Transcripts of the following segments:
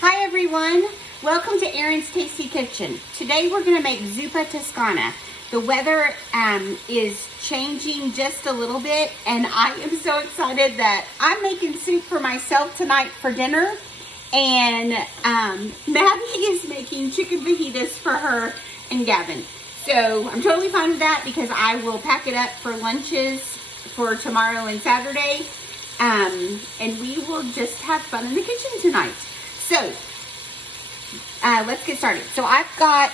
Hi everyone, welcome to Erin's Tasty Kitchen. Today we're going to make Zuppa Toscana. The weather is changing just a little bit and I am so excited that I'm making soup for myself tonight for dinner, and Madie is making chicken fajitas for her and Gavin. So I'm totally fine with that because I will pack it up for lunches for tomorrow and Saturday, and we will just have fun in the kitchen tonight. So, let's get started. So I've got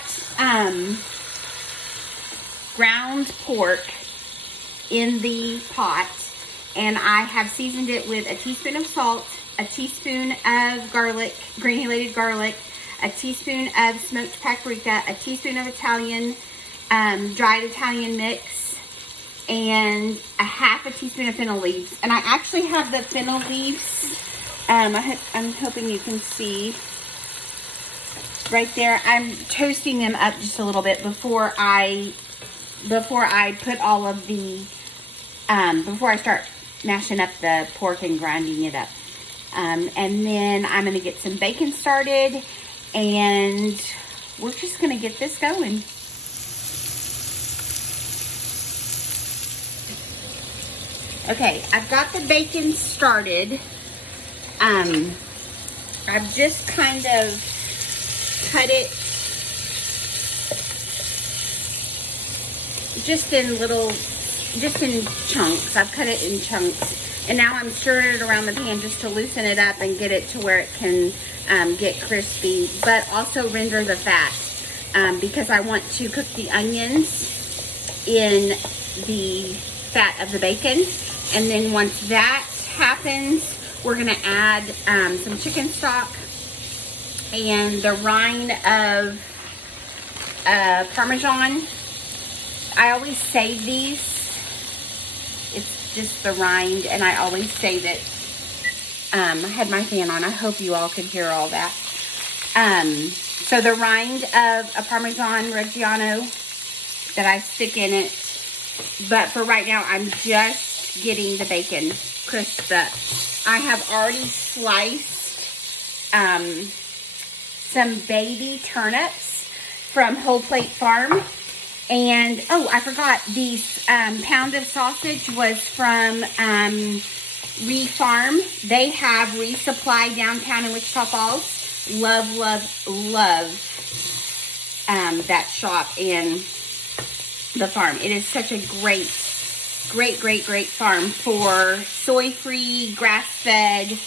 ground pork in the pot, and I have seasoned it with a teaspoon of salt, a teaspoon of garlic, granulated garlic, a teaspoon of smoked paprika, a teaspoon of Italian, dried Italian mix, and a half a teaspoon of fennel leaves. And I actually have the fennel leaves. I'm hoping you can see right there. I'm toasting them up just a little bit before I put all of the, before I start mashing up the pork and grinding it up. And then I'm going to get some bacon started, and we're just going to get this going. Okay, I've got the bacon started. I've just kind of cut it just in chunks. I've cut it in chunks, and now I'm stirring it around the pan just to loosen it up and get it to where it can get crispy, but also render the fat, because I want to cook the onions in the fat of the bacon. And then once that happens, we're going to add some chicken stock and the rind of Parmesan. I always save these. It's just the rind, and I always save it. I had my fan on. I hope you all could hear all that. So the rind of a Parmesan Reggiano that I stick in it. But for right now, I'm just getting the bacon crisped up. I have already sliced some baby turnips from Whole Plate Farm. And, oh, I forgot, these pound of sausage was from Farm. They have resupply downtown in Wichita Falls. Love, love, love that shop and the farm. It is such a great farm for soy-free, grass-fed.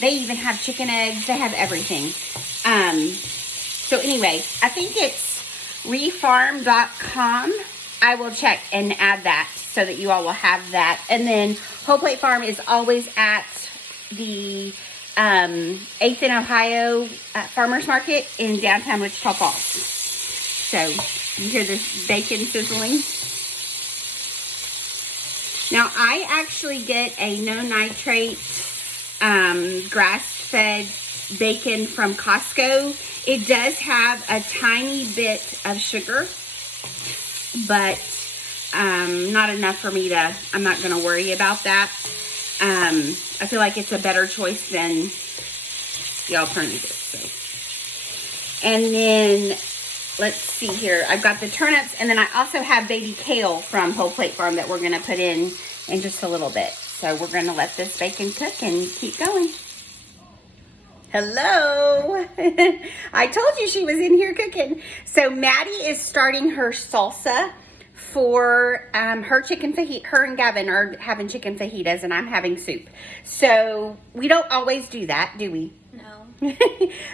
They even have chicken eggs. They have everything. So anyway, I think it's refarm.com. I will check and add that so that you all will have that. And then Whole Plate Farm is always at the 8th and Ohio Farmers Market in downtown Wichita Falls. So you hear this bacon sizzling? Now, I actually get a no-nitrate grass-fed bacon from Costco. It does have a tiny bit of sugar, but not enough for me to, I'm not going to worry about that. I feel like it's a better choice than the alternative. So. And then, let's see here. I've got the turnips, and then I also have baby kale from Whole Plate Farm that we're going to put in just a little bit. So we're going to let this bacon cook and keep going. Hello. I told you she was in here cooking. So Madie is starting her salsa for her chicken fajita. Her and Gavin are having chicken fajitas, and I'm having soup. So we don't always do that, do we? No.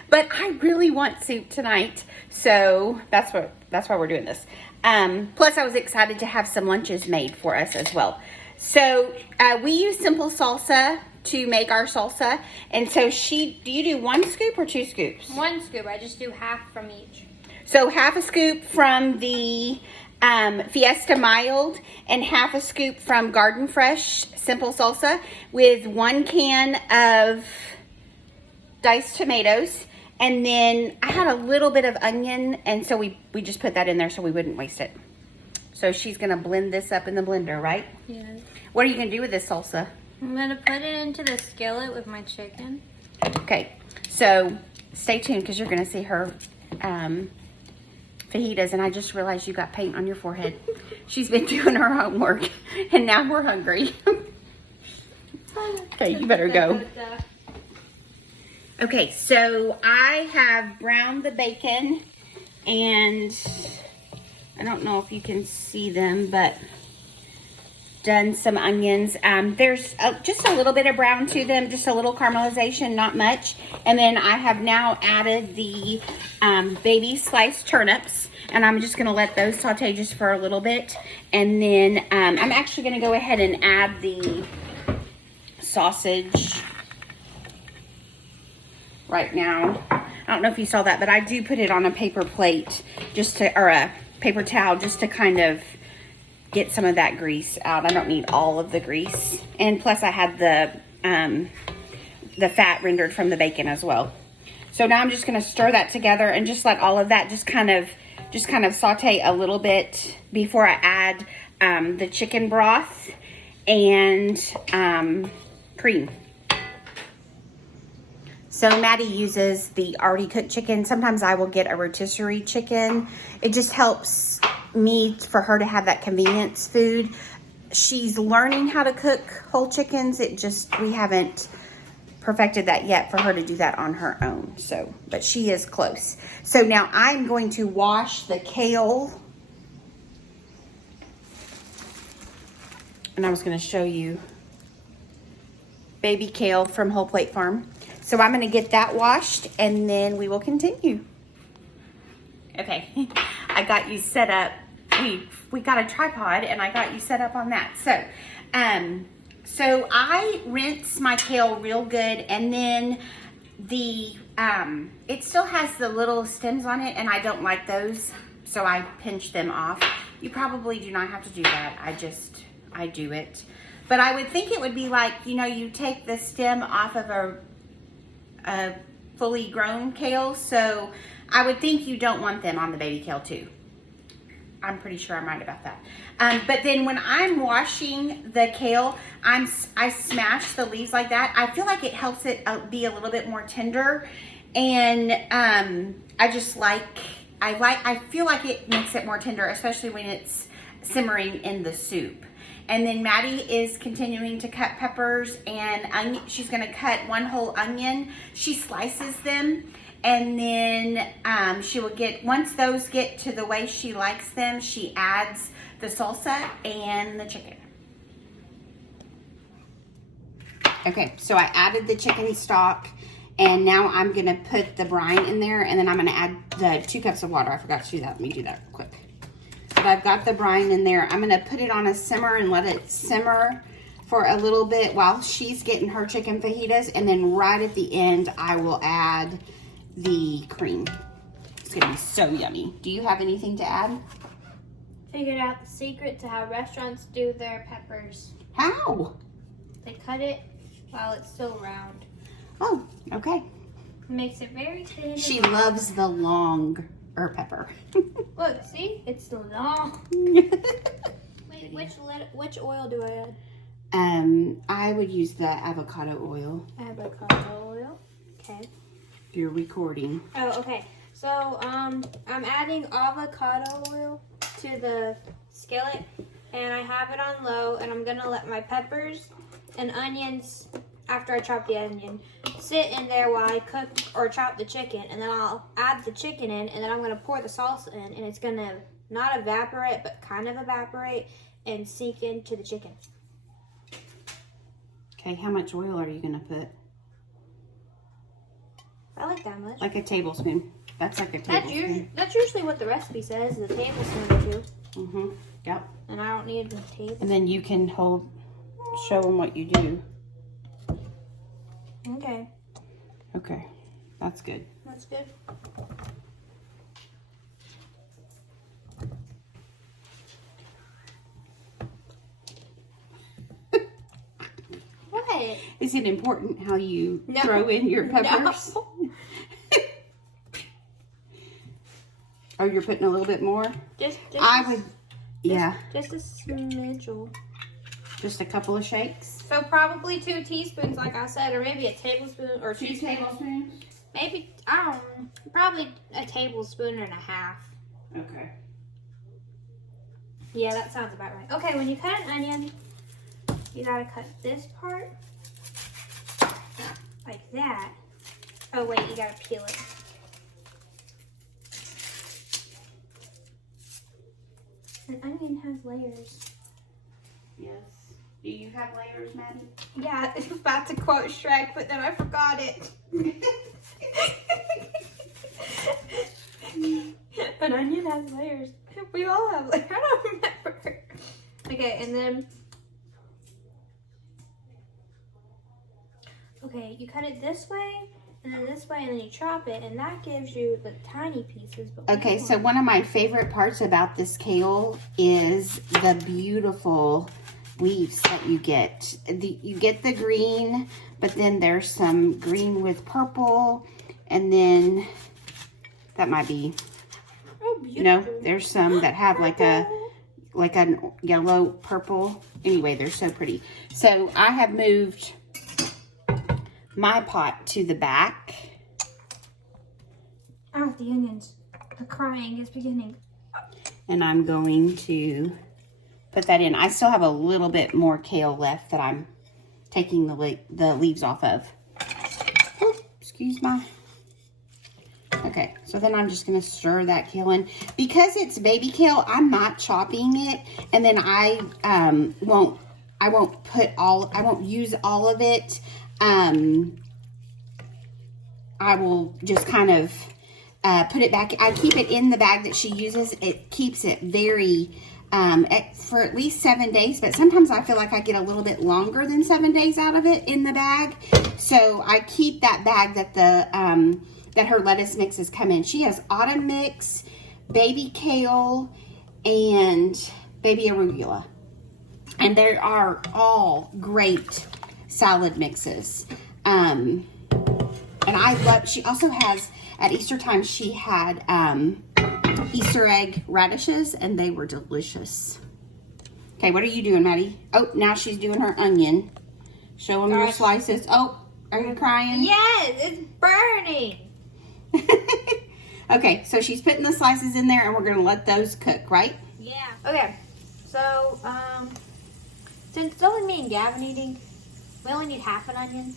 But I really want soup tonight, so that's why we're doing this. Plus, I was excited to have some lunches made for us as well. So we use simple salsa to make our salsa, and so do you do 1 scoop or 2 scoops? 1 scoop. I just do half from each. So half a scoop from the Fiesta Mild and half a scoop from Garden Fresh Simple Salsa with 1 can of diced tomatoes. And then I had a little bit of onion, and so we just put that in there so we wouldn't waste it. So she's going to blend this up in the blender, right? Yes. What are you going to do with this salsa? I'm going to put it into the skillet with my chicken. Okay, so stay tuned because you're going to see her fajitas. And I just realized you got paint on your forehead. She's been doing her homework and now we're hungry. Okay, you better go. Okay, so I have browned the bacon and I don't know if you can see them, but done some onions. There's just a little bit of brown to them, just a little caramelization, not much. And then I have now added the baby sliced turnips, and I'm just gonna let those saute just for a little bit. And then I'm actually gonna go ahead and add the sausage right now. I don't know if you saw that, but I do put it on a paper plate just to, or a paper towel just to kind of get some of that grease out. I don't need all of the grease. And plus I had the fat rendered from the bacon as well. So now I'm just gonna stir that together and just let all of that just kind of saute a little bit before I add the chicken broth and cream. So Madie uses the already cooked chicken. Sometimes I will get a rotisserie chicken. It just helps me for her to have that convenience food. She's learning how to cook whole chickens. We haven't perfected that yet for her to do that on her own. So, but she is close. So now I'm going to wash the kale. And I was going to show you baby kale from Whole Plate Farm. So I'm going to get that washed and then we will continue. Okay, I got you set up. We got a tripod and I got you set up on that. So, so I rinse my kale real good, and then it still has the little stems on it and I don't like those. So I pinch them off. You probably do not have to do that. I do it. But I would think it would be like, you know, you take the stem off of a fully grown kale. So I would think you don't want them on the baby kale too. I'm pretty sure I'm right about that. But then when I'm washing the kale, I smash the leaves like that. I feel like it helps it be a little bit more tender. And I feel like it makes it more tender, especially when it's simmering in the soup. And then Madie is continuing to cut peppers and onion. She's gonna cut one whole onion. She slices them, and then she will once those get to the way she likes them, she adds the salsa and the chicken. Okay, so I added the chicken stock, and now I'm gonna put the brine in there, and then I'm gonna add the 2 cups of water. I forgot to do that. Let me do that real quick. But I've got the brine in there. I'm gonna put it on a simmer and let it simmer for a little bit while she's getting her chicken fajitas, and then right at the end, I will add the cream. It's gonna be so yummy. Do you have anything to add? Figured out the secret to how restaurants do their peppers. How? They cut it while it's still round. Oh, okay. It makes it very thin. She loves the longer pepper. Look, see? It's long. Wait, which oil do I add? I would use the avocado oil. Avocado oil. Okay. If you're recording. Oh, okay. So, I'm adding avocado oil to the skillet, and I have it on low, and I'm gonna let my peppers and onions, after I chop the onion, sit in there while I cook or chop the chicken, and then I'll add the chicken in, and then I'm gonna pour the salsa in, and it's gonna not evaporate, but kind of evaporate and sink into the chicken. Okay, how much oil are you gonna put? I like that much. Like a tablespoon. That's like a tablespoon. That's usually what the recipe says, the tablespoon or 2. Mm-hmm. Yep. And I don't need the tablespoon. And then you can show them what you do. Okay. Okay. That's good. That's good. What? Is it important how you throw in your peppers? No. Oh, you're putting a little bit more? Just Just a smidge. Just a couple of shakes. So probably 2 teaspoons, like I said, or maybe a tablespoon or 2 2 tablespoons. Maybe, I don't know, probably a tablespoon and a half. Okay. Yeah, that sounds about right. Okay, when you cut an onion, you gotta cut this part like that. Oh wait, you gotta peel it. An onion has layers. Yes. Do you have layers, Madie? Yeah, I was about to quote Shrek, but then I forgot it. An onion has layers. We all have layers. I don't remember. Okay, and then... Okay, you cut it this way, and then this way, and then you chop it, and that gives you the tiny pieces. But Okay, so one of my favorite parts about this kale is the beautiful leaves that you get. You get the green, but then there's some green with purple, and then that might be, no, there's some that have like a yellow purple. Anyway, they're so pretty. So I have moved my pot to the back. Oh, the onions. The crying is beginning. And I'm going to put that in. I still have a little bit more kale left that I'm taking the leaves off of. Oh, excuse my. Okay, so then I'm just gonna stir that kale in. Because it's baby kale, I'm not chopping it, and then I won't use all of it. I will just kind of put it back. I keep it in the bag that she uses. It keeps it very, for at least 7 days, but sometimes I feel like I get a little bit longer than 7 days out of it in the bag. So I keep that bag that that her lettuce mixes come in. She has autumn mix, baby kale, and baby arugula. And they are all great salad mixes. And I love, she also has, at Easter time, she had Easter egg radishes, and they were delicious. Okay, what are you doing, Madie? Oh, now she's doing her onion. Show them your slices. Oh, are you crying? Yes, it's burning. Okay, so she's putting the slices in there, and we're gonna let those cook, right? Yeah. Okay, so, since it's only me and Gavin eating, we only need half an onion.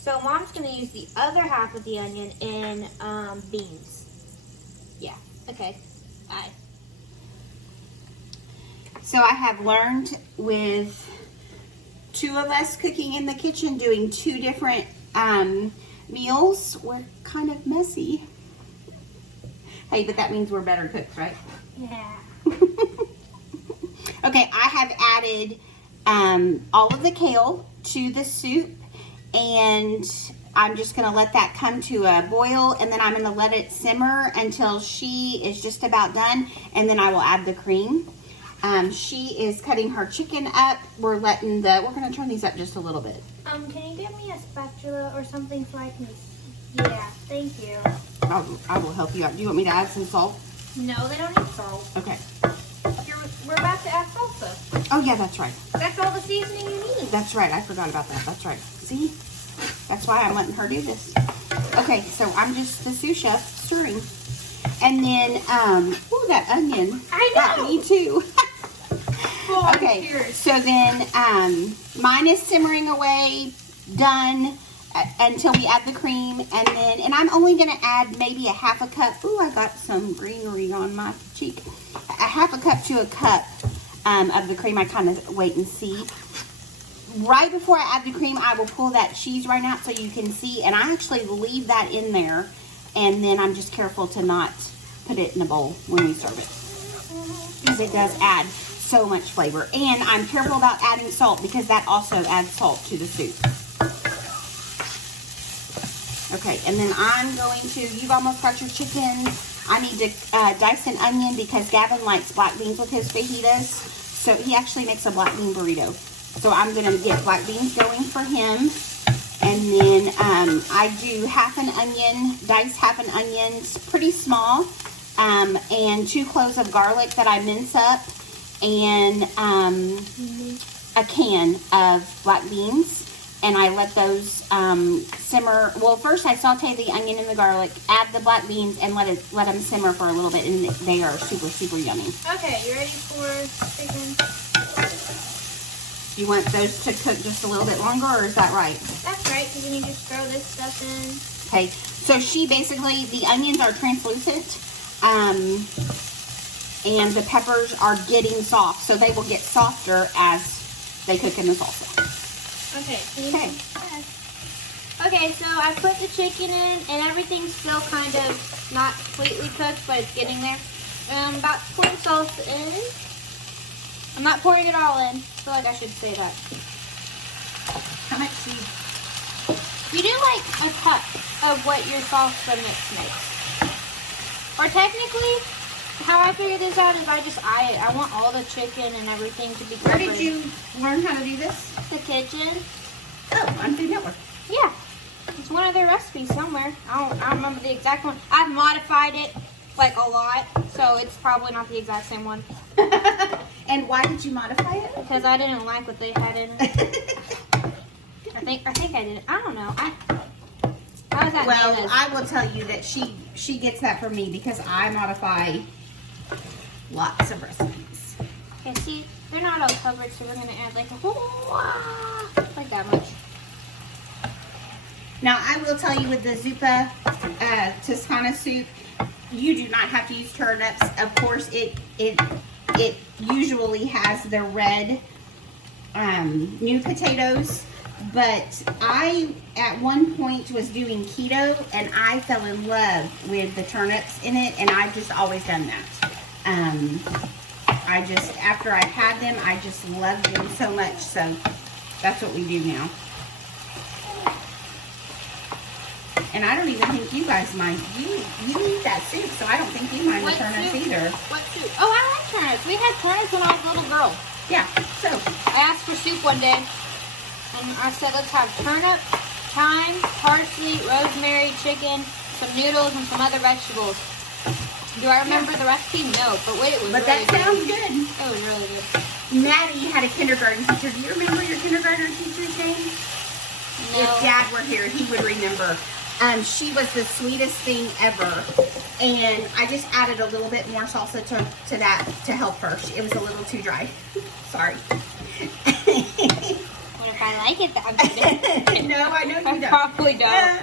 So Mom's gonna use the other half of the onion in beans. Yeah. Okay. Bye. So I have learned with 2 of us cooking in the kitchen, doing 2 different meals. We're kind of messy. Hey, but that means we're better cooks, right? Yeah. Okay, I have added all of the kale to the soup, and I'm just going to let that come to a boil, and then I'm going to let it simmer until she is just about done, and then I will add the cream. She is cutting her chicken up. We're going to turn these up just a little bit. Can you give me a spatula or something so I can, yeah, thank you. I will help you out. Do you want me to add some salt? No, they don't need salt. Okay. We're about to add salsa. Oh, yeah, that's right. That's all the seasoning you need. That's right. I forgot about that. That's right. See? That's why I'm letting her do this. Okay, so I'm just the sous chef stirring. And then, oh, that onion. I know. Got me too. Oh, okay, cheers. so then mine is simmering away, done, until we add the cream. And I'm only going to add maybe a half a cup. Ooh, I got some greenery on my cheek. A half a cup to a cup of the cream. I kind of wait and see. Right before I add the cream, I will pull that cheese right out so you can see. And I actually leave that in there. And then I'm just careful to not put it in a bowl when we serve it, because it does add so much flavor. And I'm careful about adding salt, because that also adds salt to the soup. Okay, and then I'm going to, you've almost got your chicken. I need to dice an onion because Gavin likes black beans with his fajitas. So he actually makes a black bean burrito. So I'm going to get black beans going for him. And then I do half an onion, dice half an onion, pretty small, and 2 cloves of garlic that I mince up, and a can of black beans. and I let those simmer. Well, first I saute the onion and the garlic, add the black beans, and let them simmer for a little bit, and they are super, super yummy. Okay, you ready for chicken? You want those to cook just a little bit longer, or is that right? That's right, because then you just throw this stuff in. Okay, so the onions are translucent, and the peppers are getting soft, so they will get softer as they cook in the salsa. Okay. Okay. Okay, so I put the chicken in, and everything's still kind of not completely cooked, but it's getting there. I'm about to pour the salsa in. I'm not pouring it all in. I feel like I should say that. How much do you? You do like a cup of what your salsa mix makes. Or technically, how I figured this out is I just eye it. I want all the chicken and everything to be covered. Where did you learn how to do this? The kitchen. Oh, on Food Network. Yeah. It's one of their recipes somewhere. I don't remember the exact one. I've modified it like a lot, so it's probably not the exact same one. And why did you modify it? Because I didn't like what they had in it. I think I did it. I don't know. How is that? Well, mayonnaise? I will tell you that she gets that from me because I modify lots of recipes. Okay, see, they're not all covered, so we're gonna add like a whole like that much. Now, I will tell you with the Zuppa Toscana soup, you do not have to use turnips. Of course, it usually has the red new potatoes, but I at one point was doing keto and I fell in love with the turnips in it, and I've just always done that. After I've had them, I just love them so much, so that's what we do now. And I don't even think you guys mind. You eat that soup, so I don't think you mind the turnips either. What soup? Oh, I like turnips. We had turnips when I was a little girl. Yeah, so. I asked for soup one day, and I said, let's have turnip, thyme, parsley, rosemary, chicken, some noodles, and some other vegetables. Do I remember the recipe? No, but wait, it was But really that sounds good. good. It was really good. Madie had a kindergarten teacher. Do you remember your kindergarten teacher's name? No. If Dad were here, he would remember. She was the sweetest thing ever, and I just added a little bit more salsa to that to help her. It was a little too dry. Sorry. What if I like it that good? No, I know you I don't. probably don't.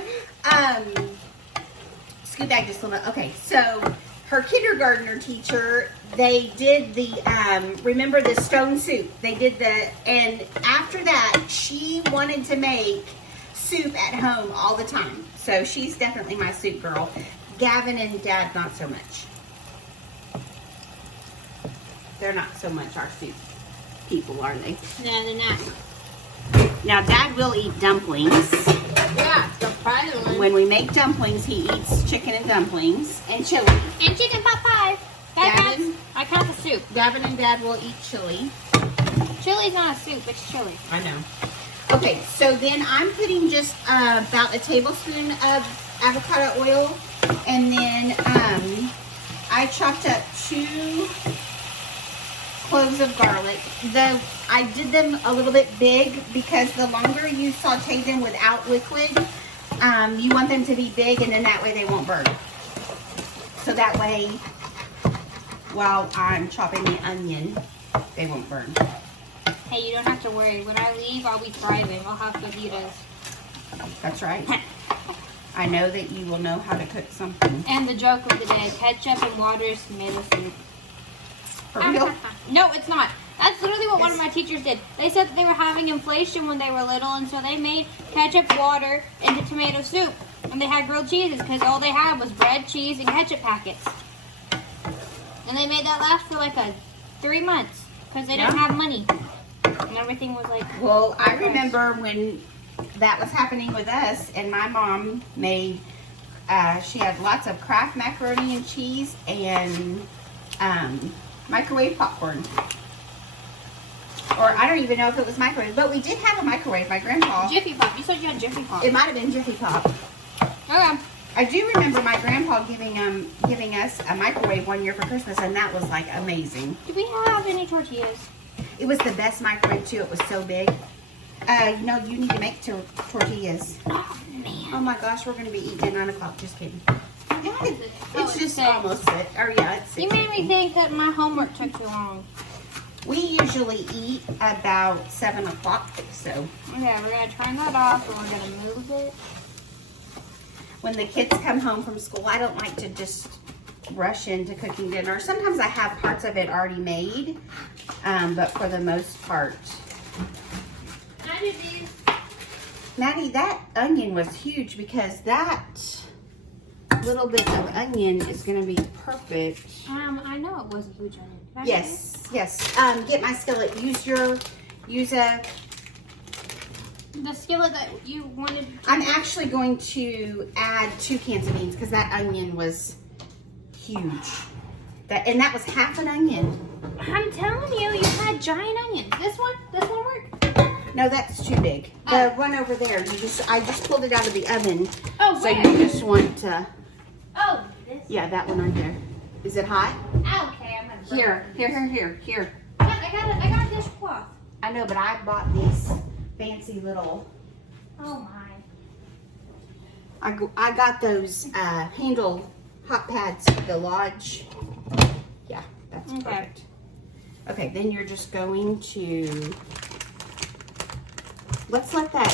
Scoot back just a little bit. Okay, so her kindergartner teacher, they did the, remember the stone soup? They did and after that, she wanted to make soup at home all the time. So she's definitely my soup girl. Gavin and Dad, not so much. They're not so much our soup people, are they? No, they're not. Now, Dad will eat dumplings. Yeah, surprisingly. When we make dumplings, he eats chicken and dumplings and chili. And chicken pot pie. Gavin? I count the soup. Gavin and Dad will eat chili. Chili's not a soup, it's chili. I know. Okay, so then I'm putting just about a tablespoon of avocado oil, and then I chopped up 2 cloves of garlic. I did them a little bit big because the longer you saute them without liquid, you want them to be big, and then that way they won't burn. So that way, while I'm chopping the onion, they won't burn. Hey, you don't have to worry. When I leave, I'll be thriving. I'll have fajitas. That's right. I know that you will know how to cook something. And the joke of the day, ketchup and water is tomato soup. For real? No, it's not. That's literally what one of my teachers did. They said that they were having inflation when they were little, and so they made ketchup, water into tomato soup. And they had grilled cheeses because all they had was bread, cheese, and ketchup packets. And they made that last for like 3 months because they didn't have money. And everything was like... Well, I remember when that was happening with us, and my mom made, she had lots of Kraft macaroni and cheese and microwave popcorn. Or I don't even know if it was microwave, but we did have a microwave. My grandpa... Jiffy Pop. You said you had Jiffy Pop. It might have been Jiffy Pop. Okay. I do remember my grandpa giving us a microwave one year for Christmas, and that was like amazing. Do we have any tortillas? It was the best microwave too. It was so big. You know, you need to make tortillas. Oh, man. Oh my gosh, we're going to be eating at 9 o'clock. Just kidding. What is it? It's just almost it. Or yeah, it's 6. You made me think that my homework took too long. We usually eat about 7 o'clock, so. Okay, we're going to turn that off and we're going to move it. When the kids come home from school, I don't like to just rush into cooking dinner. Sometimes I have parts of it already made, but for the most part. Can I do these? Maddie, that onion was huge because that little bit of onion is going to be perfect. I know it was a huge onion. Can I Yes, yes. Get my skillet. Use a. the skillet that you wanted. I'm actually going to add 2 cans of beans because that onion was huge. And that was half an onion. I'm telling you, you had giant onions. This one worked. No, that's too big. The one over there, I just pulled it out of the oven. Oh, so where? you just want to. Oh, this. Yeah, that one right there. Is it hot? Okay, I'm gonna. Here. I got a dishcloth. I know, but I bought these fancy little. Oh my. I got those handle hot pads, the Lodge. Yeah, that's Okay. perfect. Okay, then you're just going to, let's let that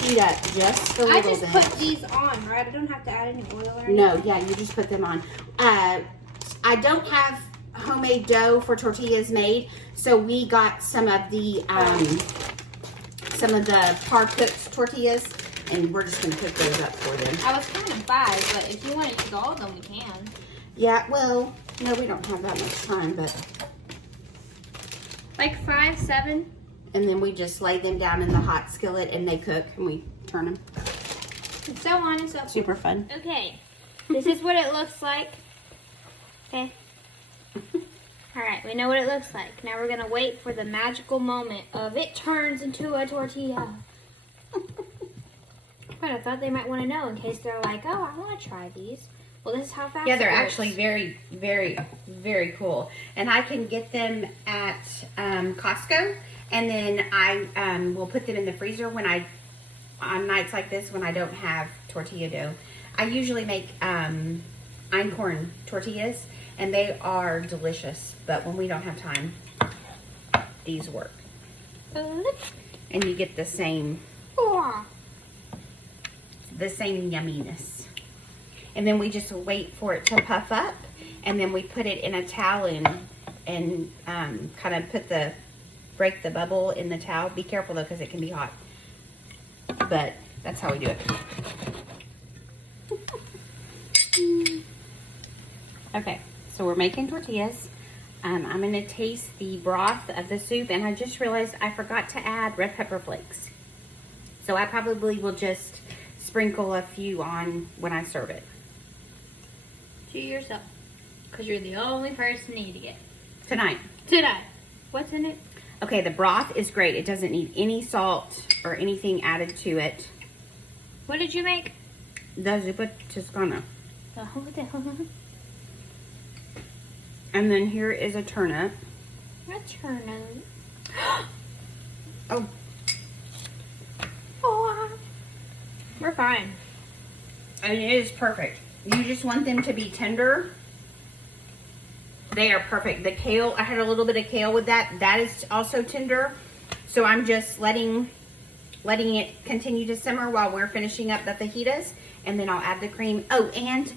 heat up just a little bit. I just put these on, right? I don't have to add any oil or anything. No, yeah, you just put them on. I don't have homemade dough for tortillas made, so we got some of the par cooked tortillas, and we're just gonna cook those up for them. I was counting 5, but if you want to use all of them, we can. Yeah, well, no, we don't have that much time, but. Like 5, 7. And then we just lay them down in the hot skillet and they cook and we turn them. And so on and so forth. Super fun. Okay, this is what it looks like. Okay. Alright, we know what it looks like. Now we're going to wait for the magical moment of it turns into a tortilla. But I thought they might want to know in case they're like, oh, I want to try these. Well, this is how fast Yeah, they're it works. actually very, very, very cool. And I can get them at Costco. And then I will put them in the freezer on nights like this when I don't have tortilla dough. I usually make einkorn tortillas, and they are delicious. But when we don't have time, these work. And you get the same yumminess. And then we just wait for it to puff up, and then we put it in a towel and kind of break the bubble in the towel. Be careful though, because it can be hot. But that's how we do it. Okay, so we're making tortillas. I'm going to taste the broth of the soup, and I just realized I forgot to add red pepper flakes. So I probably will just sprinkle a few on when I serve it. To yourself. Because you're the only person eating it. Tonight. What's in it? Okay, the broth is great. It doesn't need any salt or anything added to it. What did you make? The Zuppa Toscana. What the hell? And then here is a turnip. A turnip. Oh, Oh, we're fine. and it is perfect. You just want them to be tender. They are perfect. The kale, I had a little bit of kale with that. That is also tender. So I'm just letting it continue to simmer while we're finishing up the fajitas. And then I'll add the cream. Oh, and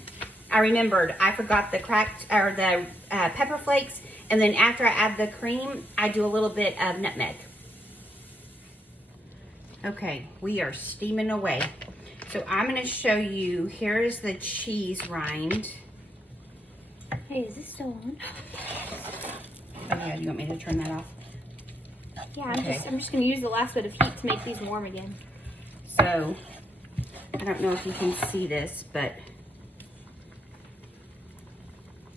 I remembered, I forgot the pepper flakes. And then after I add the cream, I do a little bit of nutmeg. Okay, we are steaming away. So I'm going to show you, here is the cheese rind. Hey, is this still on? Oh yeah, you want me to turn that off? Yeah, Okay. I'm just gonna use the last bit of heat to make these warm again. So, I don't know if you can see this, but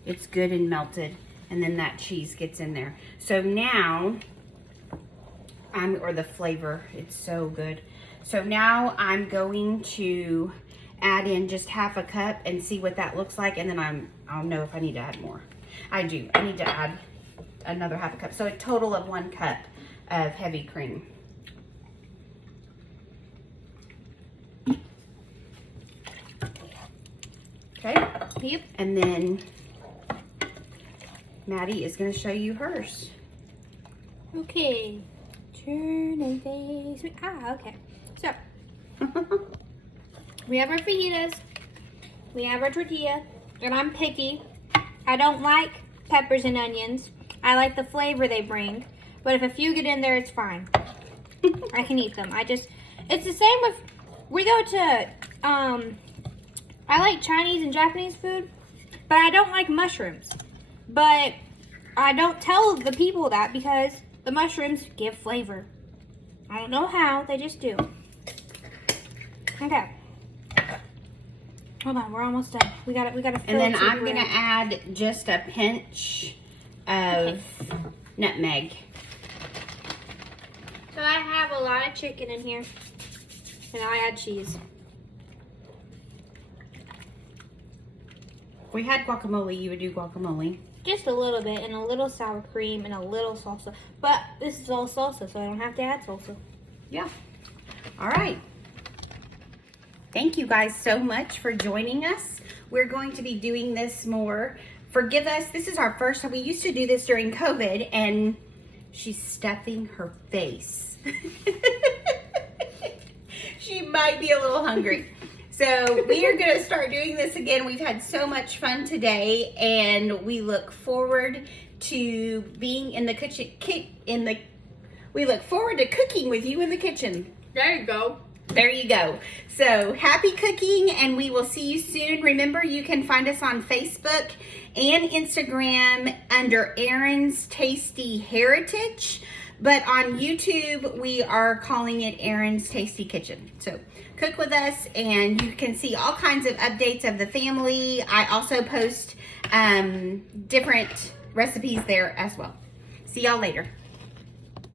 it's good and melted. And then that cheese gets in there. So now, or the flavor, it's so good. So now I'm going to add in just half a cup and see what that looks like. And then I'll know if I need to add more. I do. I need to add another half a cup. So a total of 1 cup of heavy cream. Okay? Yep. And then Madie is going to show you hers. Okay. Turn and face me. Okay. So, we have our fajitas. We have our tortilla. And I'm picky. I don't like peppers and onions. I like the flavor they bring. But if a few get in there, it's fine. I can eat them. It's the same with, we go to, I like Chinese and Japanese food, but I don't like mushrooms. But I don't tell the people that because the mushrooms give flavor. I don't know how, they just do. Okay. Hold on, we're almost done. We gotta fill it. And then I'm gonna add just a pinch of nutmeg. So I have a lot of chicken in here, and I add cheese. If we had guacamole, you would do guacamole. Just a little bit, and a little sour cream, and a little salsa. But this is all salsa, so I don't have to add salsa. Yeah. All right. Thank you guys so much for joining us. We're going to be doing this more. Forgive us, this is our first time. We used to do this during COVID, and she's stuffing her face. She might be a little hungry. So we are going to start doing this again. We've had so much fun today, and we look forward to being in the kitchen. We look forward to cooking with you in the kitchen. There you go. There you go. So happy cooking, and we will see you soon. Remember, you can find us on Facebook and Instagram under Erin's Tasty Heritage. But on YouTube, we are calling it Erin's Tasty Kitchen. So cook with us, and you can see all kinds of updates of the family. I also post different recipes there as well. See y'all later.